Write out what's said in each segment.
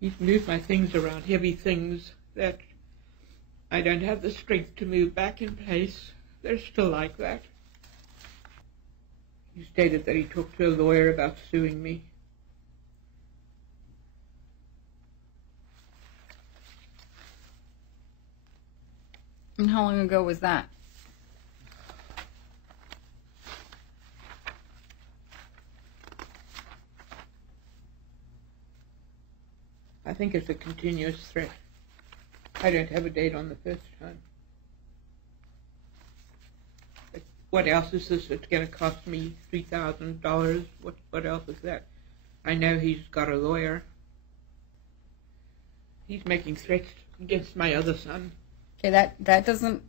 He's moved my things around, heavy things that I don't have the strength to move back in place. They're still like that. He stated that he talked to a lawyer about suing me. And how long ago was that? I think it's a continuous threat. I don't have a date on the first time. But what else is this? It's going to cost me $3,000. What else is that? I know he's got a lawyer. He's making threats against my other son. Okay, that doesn't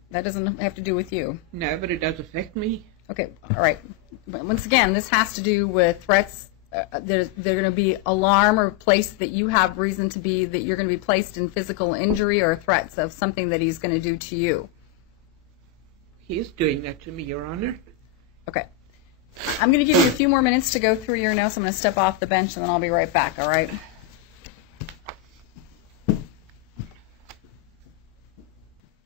have to do with you. No, but it does affect me. Okay, all right. Once again, this has to do with threats. They're going to be alarm or place that you have reason to be that you're going to be placed in physical injury or threats of something that he's going to do to you. He is doing that to me, Your Honor. Okay. I'm going to give you a few more minutes to go through your notes. I'm going to step off the bench and then I'll be right back, all right?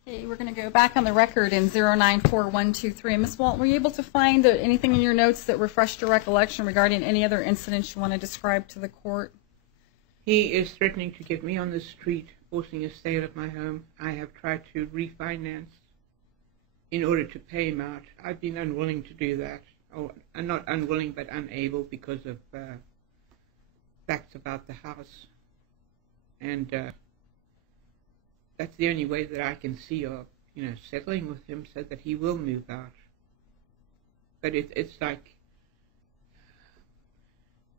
Okay, we're going to go back on the record in 094123. Ms. Walton, were you able to find anything in your notes that refreshed your recollection regarding any other incidents you want to describe to the court? He is threatening to get me on the street, forcing a sale of my home. I have tried to refinance in order to pay him out. I've been unwilling to do that. Oh, I'm not unwilling, but unable because of facts about the house. And that's the only way that I can see of, settling with him so that he will move out. But it's like,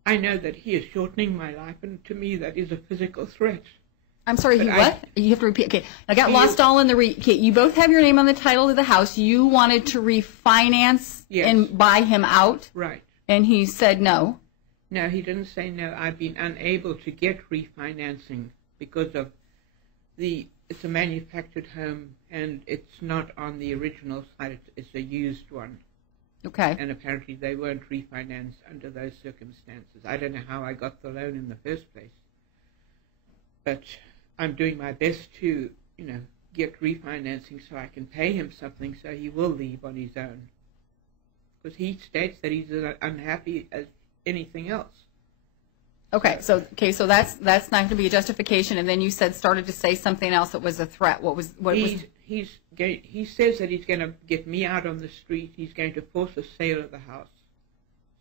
I know that he is shortening my life, and to me that is a physical threat. I'm sorry, what? You have to repeat. Okay, I got lost all in the okay, you both have your name on the title of the house. You wanted to refinance and buy him out? Right. And he said no? No, he didn't say no. I've been unable to get refinancing because of it's a manufactured home, and it's not on the original site. It's a used one. Okay. And apparently they weren't refinanced under those circumstances. I don't know how I got the loan in the first place. But I'm doing my best to, get refinancing so I can pay him something so he will leave on his own. Because he states that he's as unhappy as anything else. Okay, so that's not going to be a justification, and then you started to say something else that was a threat. He says that he's going to get me out on the street. He's going to force a sale of the house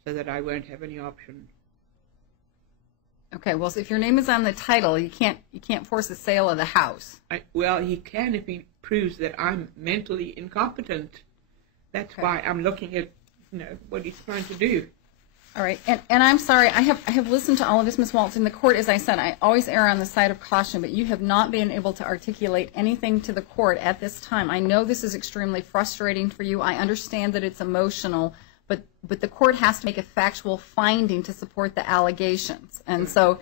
so that I won't have any option. Okay, well, so if your name is on the title, you can't force a sale of the house. Well, he can if he proves that I'm mentally incompetent. That's why I'm looking at what he's trying to do. All right, and I'm sorry, I have listened to all of this, Ms. Walton. The court, as I said, I always err on the side of caution, but you have not been able to articulate anything to the court at this time. I know this is extremely frustrating for you. I understand that it's emotional, but the court has to make a factual finding to support the allegations, and so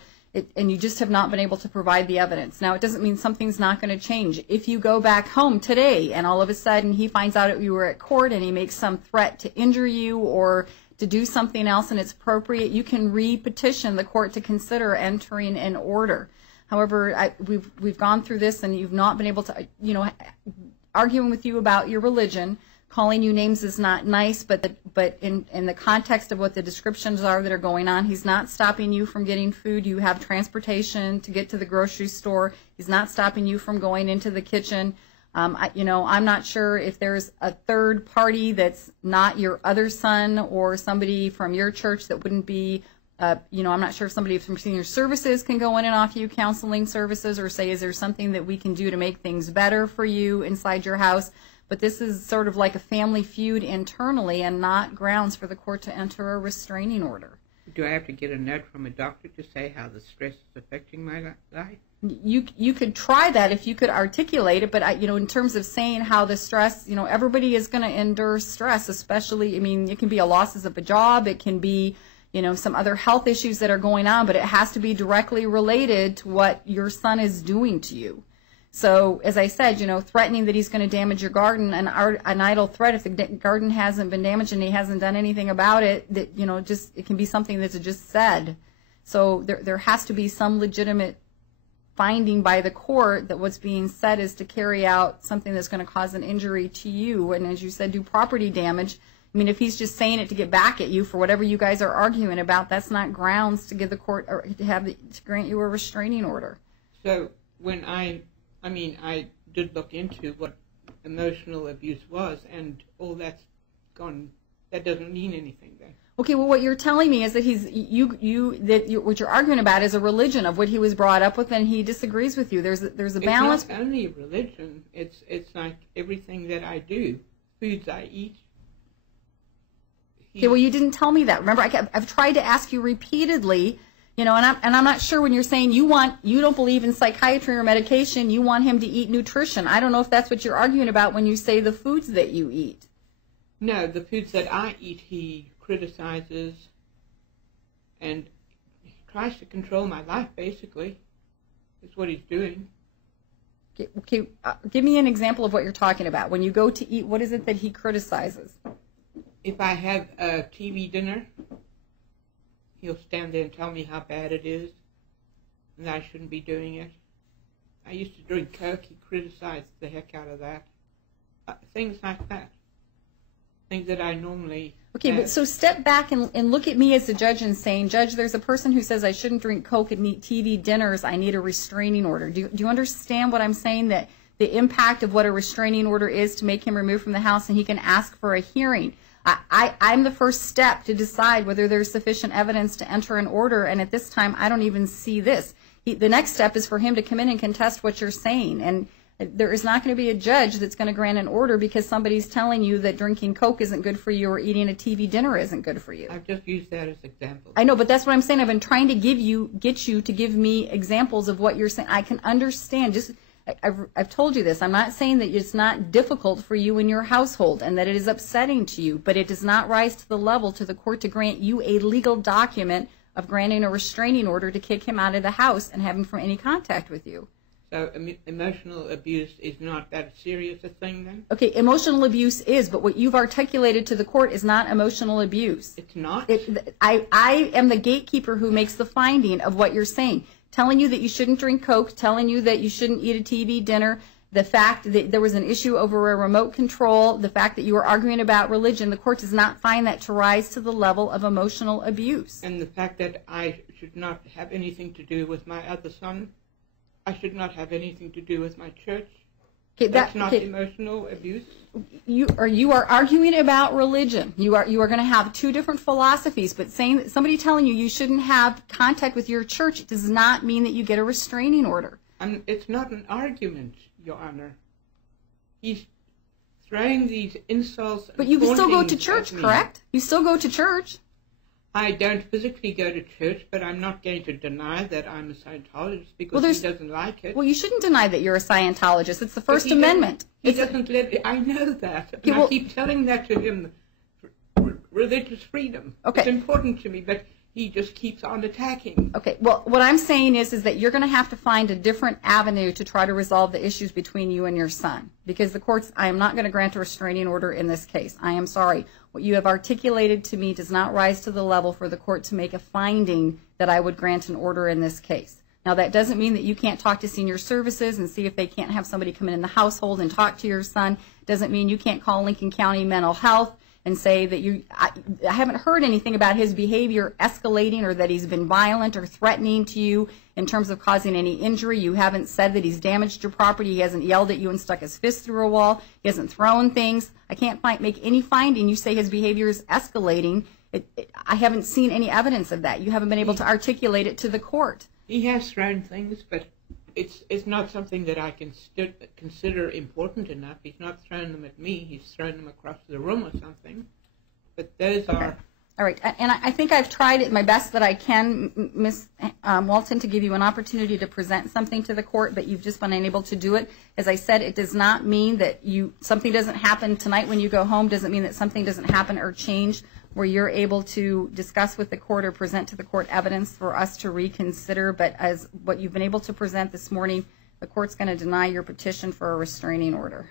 and you just have not been able to provide the evidence. Now, it doesn't mean something's not going to change. If you go back home today and all of a sudden he finds out that you were at court and he makes some threat to injure you or to do something else and it's appropriate, you can re-petition the court to consider entering an order. However, we've gone through this and you've not been able to, arguing with you about your religion, calling you names is not nice, but in the context of what the descriptions are that are going on, he's not stopping you from getting food. You have transportation to get to the grocery store. He's not stopping you from going into the kitchen. I'm not sure if there's a third party that's not your other son or somebody from your church that wouldn't be, I'm not sure if somebody from senior services can go in and offer you counseling services or say, is there something that we can do to make things better for you inside your house? But this is sort of like a family feud internally and not grounds for the court to enter a restraining order. Do I have to get a note from a doctor to say how the stress is affecting my life? You could try that if you could articulate it, but in terms of saying how the stress, everybody is going to endure stress, especially, it can be a losses of a job, it can be, some other health issues that are going on, but it has to be directly related to what your son is doing to you. So, as I said, threatening that he's going to damage your garden, an idle threat, if the garden hasn't been damaged and he hasn't done anything about it, that, it can be something that's just said. So there has to be some legitimate finding by the court that what's being said is to carry out something that's going to cause an injury to you, and as you said, do property damage. I mean, if he's just saying it to get back at you for whatever you guys are arguing about, that's not grounds to give the court or to grant you a restraining order. So when I did look into what emotional abuse was, and all that's gone. That doesn't mean anything then. Okay, well, what you're telling me is that what you're arguing about is a religion of what he was brought up with, and he disagrees with you. There's a balance. It's not only religion. It's like everything that I do, foods I eat. Okay, well, you didn't tell me that. Remember, I've tried to ask you repeatedly, and I'm not sure when you're saying you don't believe in psychiatry or medication, you want him to eat nutrition. I don't know if that's what you're arguing about when you say the foods that you eat. No, the foods that I eat, he criticizes and tries to control my life, basically. That's what he's doing. Okay, give me an example of what you're talking about. When you go to eat, what is it that he criticizes? If I have a TV dinner, he'll stand there and tell me how bad it is and that I shouldn't be doing it. I used to drink Coke. He criticized the heck out of that. Things like that. Things that I normally... Okay, but so step back and look at me as a judge and saying, Judge, there's a person who says I shouldn't drink Coke and eat TV dinners. I need a restraining order. Do you understand what I'm saying, that the impact of what a restraining order is to make him removed from the house, and he can ask for a hearing? I'm the first step to decide whether there's sufficient evidence to enter an order, and at this time I don't even see this. The next step is for him to come in and contest what you're saying, and there is not going to be a judge that's going to grant an order because somebody's telling you that drinking Coke isn't good for you or eating a TV dinner isn't good for you. I've just used that as examples. I know, but that's what I'm saying. I've been trying to get you to give me examples of what you're saying. I can understand. I've told you this. I'm not saying that it's not difficult for you in your household and that it is upsetting to you, but it does not rise to the level to the court to grant you a legal document of granting a restraining order to kick him out of the house and have him from any contact with you. So emotional abuse is not that serious a thing then? Okay, emotional abuse is, but what you've articulated to the court is not emotional abuse. It's not? I am the gatekeeper who makes the finding of what you're saying. Telling you that you shouldn't drink Coke, telling you that you shouldn't eat a TV dinner, the fact that there was an issue over a remote control, the fact that you were arguing about religion, the court does not find that to rise to the level of emotional abuse. And the fact that I should not have anything to do with my other son? I should not have anything to do with my church? Okay, that's not emotional abuse? You are arguing about religion. You are going to have two different philosophies, but saying somebody telling you shouldn't have contact with your church does not mean that you get a restraining order. It's not an argument, Your Honor. He's throwing these insults. But you still go to church, correct? You still go to church. I don't physically go to church, but I'm not going to deny that I'm a Scientologist because he doesn't like it. Well, you shouldn't deny that you're a Scientologist. It's the First Amendment. He doesn't let it. I know that. And I keep telling that to him. Religious freedom. Okay. It's important to me, but he just keeps on attacking. Okay. Well, what I'm saying is that you're going to have to find a different avenue to try to resolve the issues between you and your son. Because the courts, I am not going to grant a restraining order in this case. I am sorry. What you have articulated to me does not rise to the level for the court to make a finding that I would grant an order in this case. Now, that doesn't mean that you can't talk to senior services and see if they can't have somebody come in the household and talk to your son. It doesn't mean you can't call Lincoln County Mental Health and say that I haven't heard anything about his behavior escalating or that he's been violent or threatening to you in terms of causing any injury. You haven't said that he's damaged your property. He hasn't yelled at you and stuck his fist through a wall. He hasn't thrown things. I can't make any finding. You say his behavior is escalating. I haven't seen any evidence of that. You haven't been able to articulate it to the court. He has thrown things, but it's not something that I can consider important enough. He's not thrown them at me. He's thrown them across the room or something. But those are... All right. And I think I've tried it my best that I can, Ms. Walton, to give you an opportunity to present something to the court, but you've just been unable to do it. As I said, it does not mean that something doesn't happen tonight when you go home, doesn't mean that something doesn't happen or change where you're able to discuss with the court or present to the court evidence for us to reconsider. But as what you've been able to present this morning, the court's going to deny your petition for a restraining order.